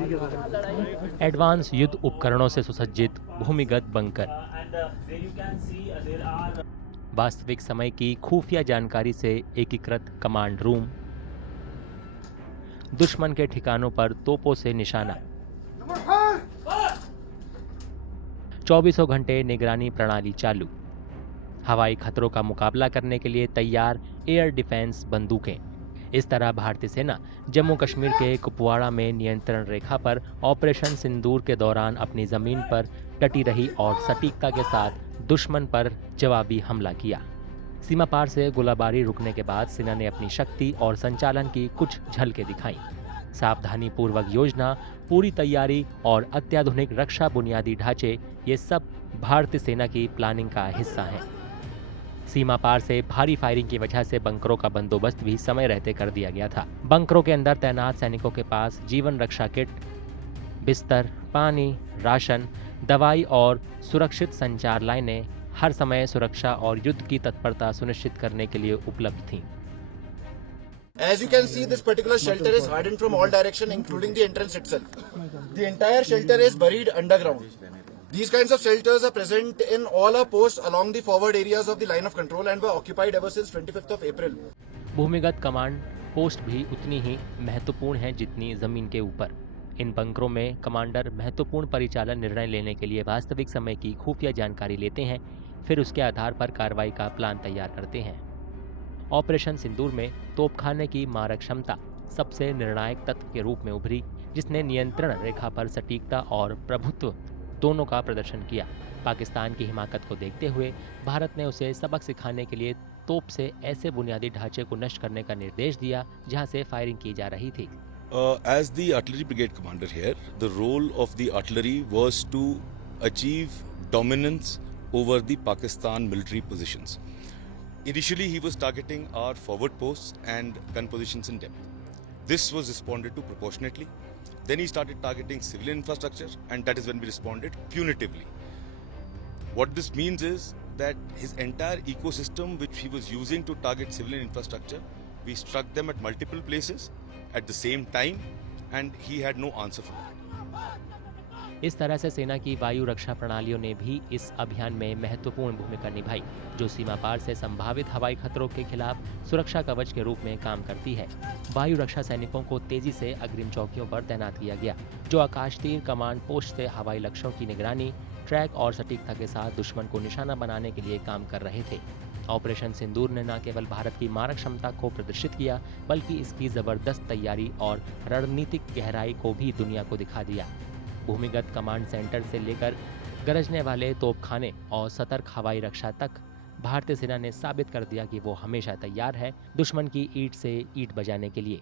Advance युद्ध उपकरणों से सुसज्जित भूमिगत बंकर, वास्तविक समय की खुफिया जानकारी से एकीकृत कमांड रूम, दुश्मन के ठिकानों पर तोपों से निशाना, चौबीसों घंटे निगरानी प्रणाली चालू, हवाई खतरों का मुकाबला करने के लिए तैयार एयर डिफेंस बंदूकें। इस तरह भारतीय सेना जम्मू कश्मीर के कुपवाड़ा में नियंत्रण रेखा पर ऑपरेशन सिंदूर के दौरान अपनी जमीन पर डटी रही और सटीकता के साथ दुश्मन पर जवाबी हमला किया। सीमा पार से गोलाबारी रुकने के बाद सेना ने अपनी शक्ति और संचालन की कुछ झलकें दिखाई। सावधानी पूर्वक योजना, पूरी तैयारी और अत्याधुनिक रक्षा बुनियादी ढांचे, ये सब भारतीय सेना की प्लानिंग का हिस्सा हैं। सीमा पार से भारी फायरिंग की वजह से बंकरों का बंदोबस्त भी समय रहते कर दिया गया था। बंकरों के अंदर तैनात सैनिकों के पास जीवन रक्षा किट, बिस्तर, पानी, राशन, दवाई और सुरक्षित संचार लाइनें हर समय सुरक्षा और युद्ध की तत्परता सुनिश्चित करने के लिए उपलब्ध थीं। As you can see, this particular shelter is hardened from all directions, including the entrance itself. The entire shelter is buried underground. These kinds of shelters are present in all our posts along the forward areas of the line of control and were occupied ever since 25th of April. भूमिगत command post भी उतनी ही महत्वपूर्ण है जितनी जमीन के ऊपर। इन बंकरों में कमांडर महत्वपूर्ण परिचालन निर्णय लेने के लिए वास्तविक समय की खुफिया जानकारी लेते हैं, फिर उसके आधार पर कार्रवाई का प्लान तैयार करते हैं। ऑपरेशन सिंदूर में तोपखाने की मारक क्षमता सबसे निर्णायक तत्व के रूप में उभरी, जिसने नियंत्रण रेखा पर सटीकता और प्रभुत्व दोनों का प्रदर्शन किया। पाकिस्तान की हिमाकत को देखते हुए भारत ने उसे सबक सिखाने के लिए तोप से ऐसे बुनियादी ढांचे को नष्ट करने का निर्देश दिया जहां से फायरिंग की जा रही थी। As the artillery brigade commander here, the role of the artillery was to achieve dominance over the Pakistan military positions. Initially, he was targeting our forward posts and gun positions in depth. This was responded to proportionately. Then he started targeting civilian infrastructure, and that is when we responded punitively. What this means is that his entire ecosystem, which he was using to target civilian infrastructure, we struck them at multiple places at the same time, and he had no answer for that. इस तरह से सेना की वायु रक्षा प्रणालियों ने भी इस अभियान में महत्वपूर्ण भूमिका निभाई, जो सीमा पार से संभावित हवाई खतरों के खिलाफ सुरक्षा कवच के रूप में काम करती है। वायु रक्षा सैनिकों को तेजी से अग्रिम चौकियों पर तैनात किया गया, जो आकाश तीर कमांड पोस्ट से हवाई लक्ष्यों की निगरानी, ट्रैक और सटीकता के साथ दुश्मन को निशाना बनाने के लिए काम कर रहे थे। ऑपरेशन सिंदूर ने न केवल भारत की मारक क्षमता को प्रदर्शित किया, बल्कि इसकी जबरदस्त तैयारी और रणनीतिक गहराई को भी दुनिया को दिखा दिया। भूमिगत कमांड सेंटर से लेकर गरजने वाले तोपखाने और सतर्क हवाई रक्षा तक भारतीय सेना ने साबित कर दिया कि वो हमेशा तैयार है दुश्मन की ईंट से ईंट बजाने के लिए।